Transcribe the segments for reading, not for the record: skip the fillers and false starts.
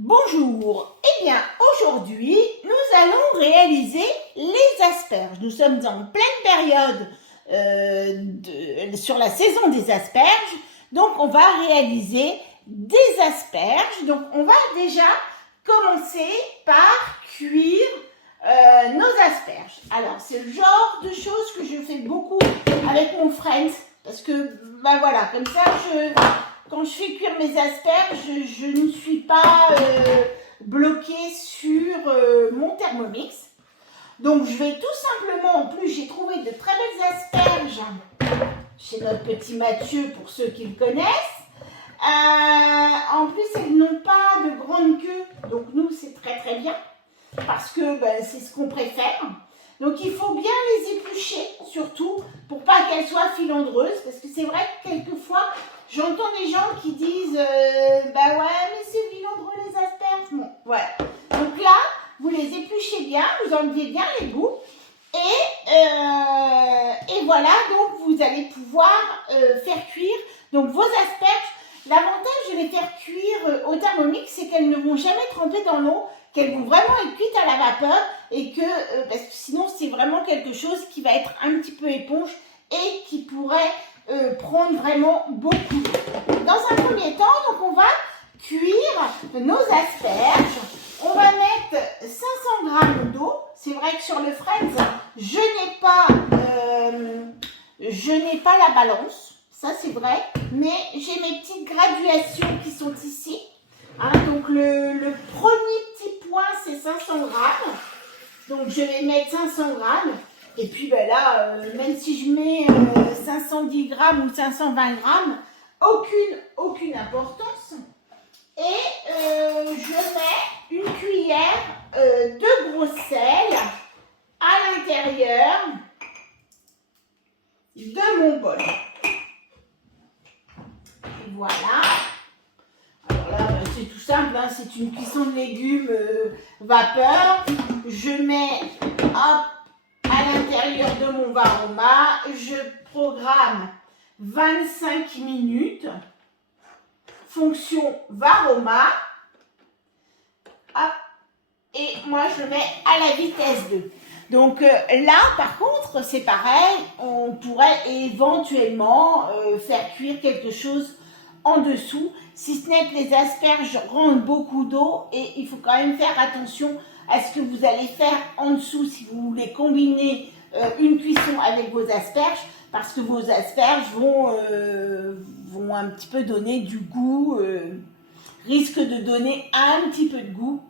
Bonjour, eh bien aujourd'hui nous allons réaliser les asperges. Nous sommes en pleine période sur la saison des asperges, donc on va réaliser des asperges. Donc on va déjà commencer par cuire nos asperges. Alors c'est le genre de choses que je fais beaucoup avec mon friend parce que ben voilà, comme ça quand je fais cuire mes asperges, je ne suis pas bloquée sur mon Thermomix. Donc je vais tout simplement, en plus j'ai trouvé de très belles asperges chez notre petit Mathieu pour ceux qui le connaissent. En plus elles n'ont pas de grande queue, donc nous c'est très bien parce que c'est ce qu'on préfère. Donc il faut bien les éplucher, surtout pour pas qu'elles soient filandreuses, parce que c'est vrai que quelquefois j'entends des gens qui disent bah ouais mais c'est filandreux les asperges. Bon, voilà. Donc là vous les épluchez bien, vous enlevez bien les bouts et voilà, donc vous allez pouvoir faire cuire donc vos asperges. L'avantage de les faire cuire au Thermomix, c'est qu'elles ne vont jamais tremper dans l'eau, qu'elles vont vraiment être cuites à la vapeur et que, parce que sinon c'est vraiment quelque chose qui va être un petit peu éponge et qui pourrait prendre vraiment beaucoup d'eau. Dans un premier temps, donc on va cuire nos asperges. On va mettre 500 g d'eau. C'est vrai que sur le Friends, je n'ai pas la balance. Ça c'est vrai, mais j'ai mes petites graduations qui sont ici. Hein, donc le premier petit point c'est 500 g. Donc je vais mettre 500 g. Et puis là, même si je mets 510 g ou 520 g, aucune importance. Et je mets une cuillère de gros sel à l'intérieur de mon bol. Voilà. Alors là, c'est tout simple, hein, c'est une cuisson de légumes vapeur. Je mets à l'intérieur de mon Varoma, je programme 25 minutes, fonction Varoma. Hop, et moi je mets à la vitesse 2. Donc là, par contre, c'est pareil, on pourrait éventuellement faire cuire quelque chose en dessous, si ce n'est que les asperges rendent beaucoup d'eau et il faut quand même faire attention à ce que vous allez faire en dessous si vous voulez combiner une cuisson avec vos asperges, parce que vos asperges vont un petit peu donner du goût, risquent de donner un petit peu de goût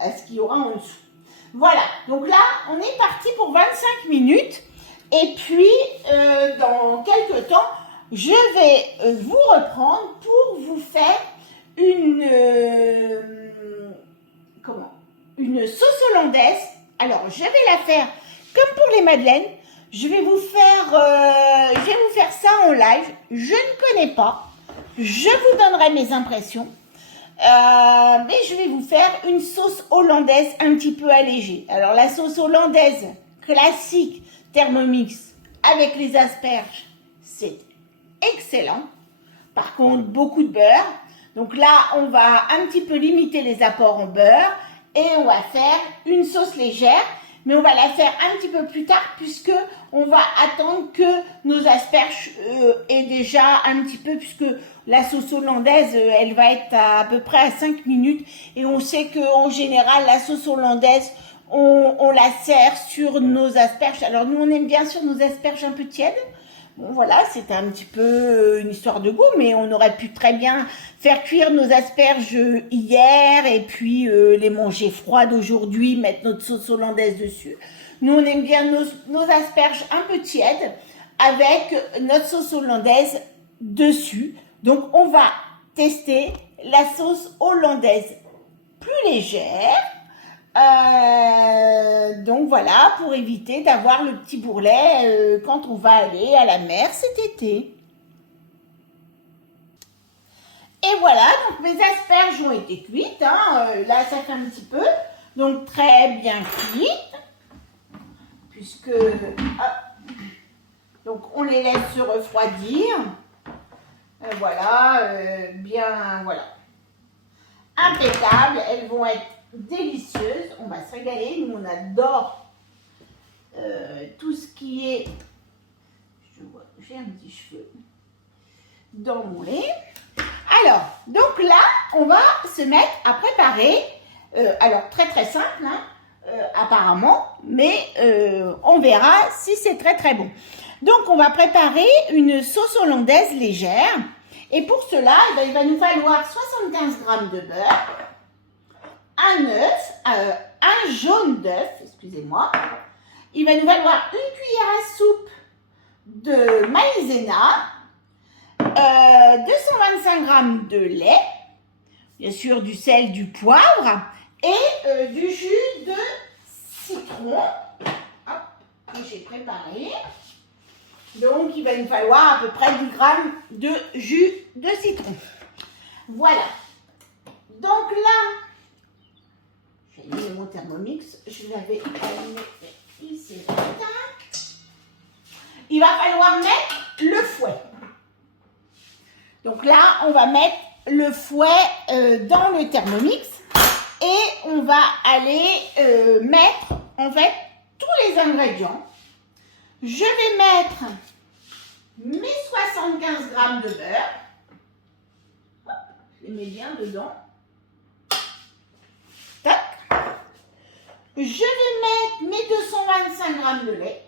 à ce qu'il y aura en dessous. Voilà, donc là on est parti pour 25 minutes. Et puis, dans quelques temps, je vais vous reprendre pour vous faire une sauce hollandaise. Alors, je vais la faire comme pour les madeleines. Je vais vous faire ça en live. Je ne connais pas. Je vous donnerai mes impressions. Mais je vais vous faire une sauce hollandaise un petit peu allégée. Alors, la sauce hollandaise classique, Thermomix avec les asperges, c'est excellent. Par contre, beaucoup de beurre. Donc là, on va un petit peu limiter les apports en beurre et on va faire une sauce légère, mais on va la faire un petit peu plus tard puisque on va attendre que nos asperges aient déjà un petit peu, puisque la sauce hollandaise, elle va être à peu près à 5 minutes et on sait qu'en général, la sauce hollandaise, on la sert sur nos asperges. Alors nous on aime bien sur nos asperges un peu tièdes. Bon voilà, c'était un petit peu une histoire de goût, mais on aurait pu très bien faire cuire nos asperges hier et puis les manger froides aujourd'hui, mettre notre sauce hollandaise dessus. Nous on aime bien nos asperges un peu tièdes avec notre sauce hollandaise dessus. Donc on va tester la sauce hollandaise plus légère. Donc voilà, pour éviter d'avoir le petit bourrelet quand on va aller à la mer cet été. Et voilà, donc mes asperges ont été cuites, hein, là ça fait un petit peu, donc très bien cuites, donc on les laisse se refroidir. Voilà, bien, voilà. Impeccables, elles vont être délicieuses. On va se régaler. Nous, on adore tout ce qui est... Je vois, j'ai un petit cheveu dans mon lait. Alors, donc là, on va se mettre à préparer. Alors, très très simple, hein, apparemment, mais on verra si c'est très très bon. Donc, on va préparer une sauce hollandaise légère. Et pour cela, il va nous falloir 75 g de beurre, un œuf, un jaune d'œuf, excusez-moi. Il va nous falloir une cuillère à soupe de maïzena, 225 g de lait, bien sûr du sel, du poivre et du jus de citron. Hop, que j'ai préparé. Donc, il va nous falloir à peu près 10 g de jus de citron. Voilà. Donc là, j'ai mis mon Thermomix. Je l'avais allumé ici. Il va falloir mettre le fouet. Donc là, on va mettre le fouet dans le Thermomix et on va aller mettre en fait tous les ingrédients. Je vais mettre mes 75 g de beurre. Hop, je les mets bien dedans. Tac. Je vais mettre mes 225 g de lait.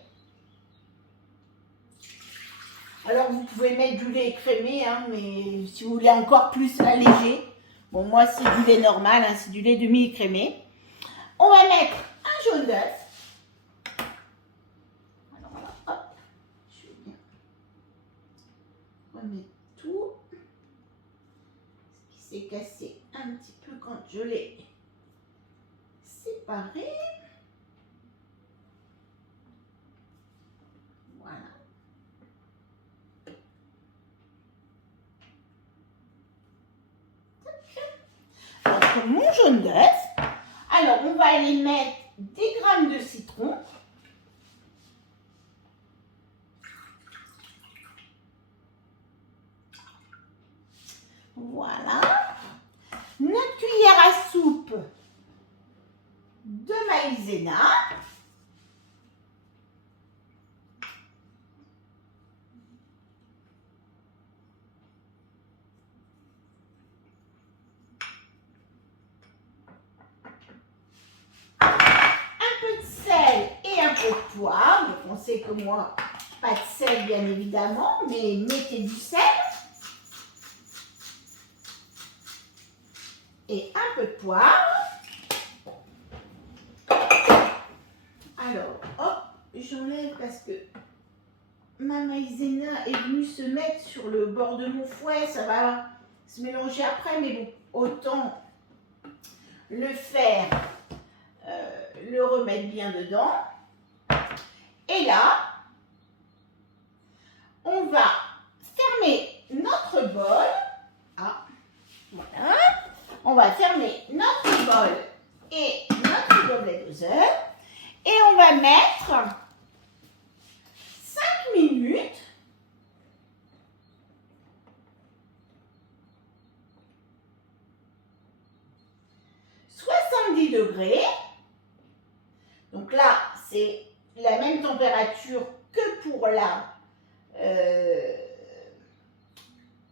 Alors, vous pouvez mettre du lait écrémé, hein, mais si vous voulez encore plus allégé. Bon, moi, c'est du lait normal, hein, c'est du lait demi-écrémé. On va mettre un jaune d'œuf. Alors là, hop, je vais bien remettre tout. Ce qui s'est cassé un petit peu quand je l'ai séparé. Voilà. Donc, mon jaune d'œuf. Alors, on va aller mettre 10 g de citron. Voilà. Notre cuillère à soupe de maïzena. Un peu de sel et un peu de poivre. Donc on sait que moi, pas de sel bien évidemment, mais mettez du sel. Et un peu de poivre. Alors, hop, j'enlève parce que ma maïzena est venue se mettre sur le bord de mon fouet. Ça va se mélanger après, mais bon, autant le faire, le remettre bien dedans. Et là, on va fermer notre bol. Ah, voilà. On va fermer notre bol et notre gobelet doseur. Et on va mettre 5 minutes degrés. Donc là, c'est la même température que pour la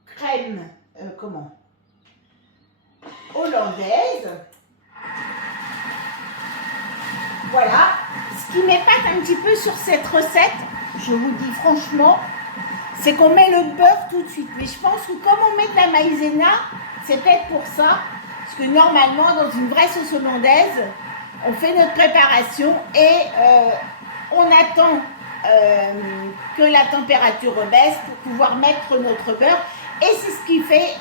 crème, hollandaise. Voilà. Ce qui m'épate un petit peu sur cette recette, je vous dis franchement, c'est qu'on met le beurre tout de suite. Mais je pense que comme on met de la maïzena, c'est peut-être pour ça. Parce que normalement, dans une vraie sauce hollandaise, on fait notre préparation et on attend que la température baisse pour pouvoir mettre notre beurre. Et c'est ce qui fait,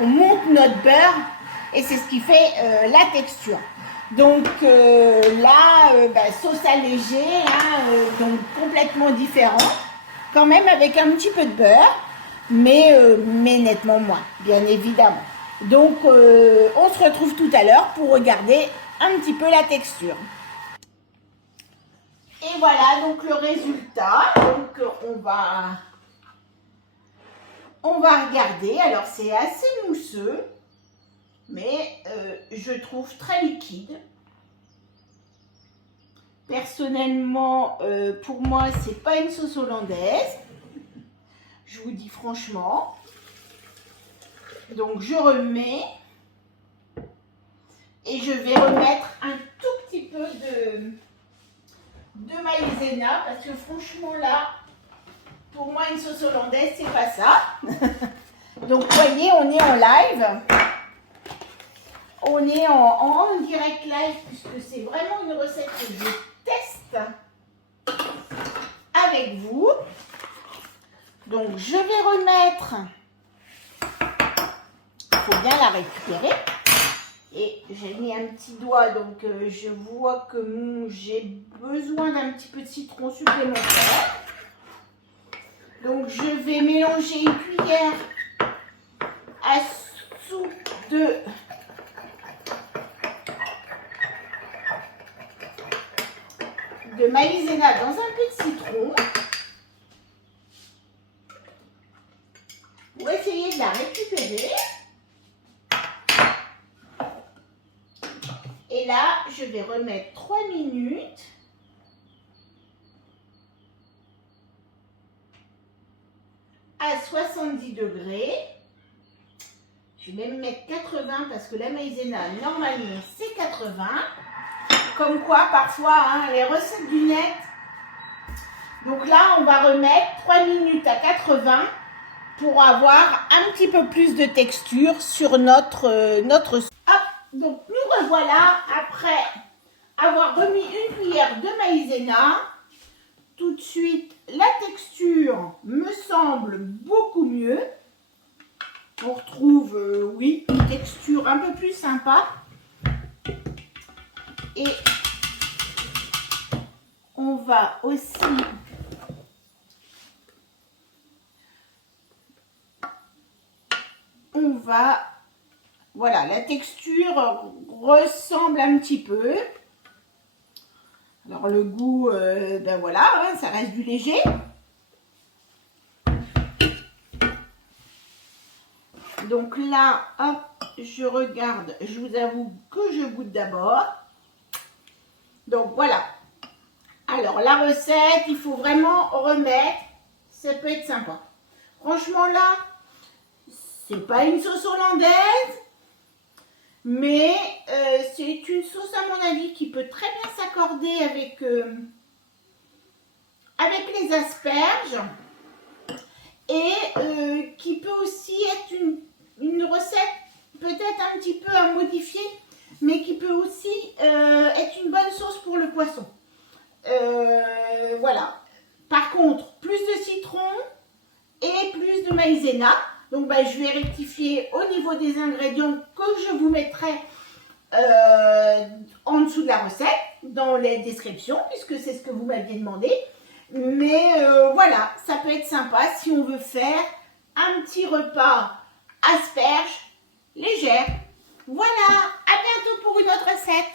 on monte notre beurre et c'est ce qui fait la texture. Donc là, sauce allégée, hein, donc complètement différent, quand même avec un petit peu de beurre, mais nettement moins, bien évidemment. Donc on se retrouve tout à l'heure pour regarder un petit peu la texture. Et voilà donc le résultat. Donc on va regarder. Alors, c'est assez mousseux, mais je trouve très liquide. Personnellement, pour moi, c'est pas une sauce hollandaise. Je vous dis franchement. Donc, je remets. Et je vais remettre un tout petit peu de maïzena. Parce que franchement, là, pour moi, une sauce hollandaise, c'est pas ça. Donc, vous voyez, on est en live. On est en direct live, puisque c'est vraiment une recette que je teste avec vous. Donc, je vais remettre, il faut bien la récupérer. Et j'ai mis un petit doigt, donc je vois que j'ai besoin d'un petit peu de citron supplémentaire. Donc, je vais mélanger une cuillère à soupe de maïzena dans un peu de citron pour essayer de la récupérer. Et là, je vais remettre 3 minutes à 70 degrés. Je vais même mettre 80 parce que la maïzena, normalement, c'est 80. Comme quoi, parfois, hein, les recettes du net. Donc là, on va remettre 3 minutes à 80 pour avoir un petit peu plus de texture sur notre sauce. Hop, donc nous revoilà après avoir remis une cuillère de maïzena. Tout de suite, la texture me semble beaucoup mieux. On retrouve, oui, une texture un peu plus sympa. Et on va aussi voilà, la texture ressemble un petit peu. Alors le goût, ben voilà, hein, ça reste du léger. Donc là, hop, je regarde, je vous avoue que je goûte d'abord. Donc voilà. Alors la recette, il faut vraiment remettre, ça peut être sympa. Franchement là, c'est pas une sauce hollandaise, mais c'est une sauce à mon avis qui peut très bien s'accorder avec les asperges et qui peut aussi être une recette peut-être un petit peu à modifier, mais qui peut aussi être une bonne sauce pour le poisson. Voilà. Par contre, plus de citron et plus de maïzena. Donc, ben, je vais rectifier au niveau des ingrédients que je vous mettrai en dessous de la recette, dans les descriptions, puisque c'est ce que vous m'aviez demandé. Mais voilà, ça peut être sympa si on veut faire un petit repas asperges légère. Voilà, à bientôt pour une autre recette.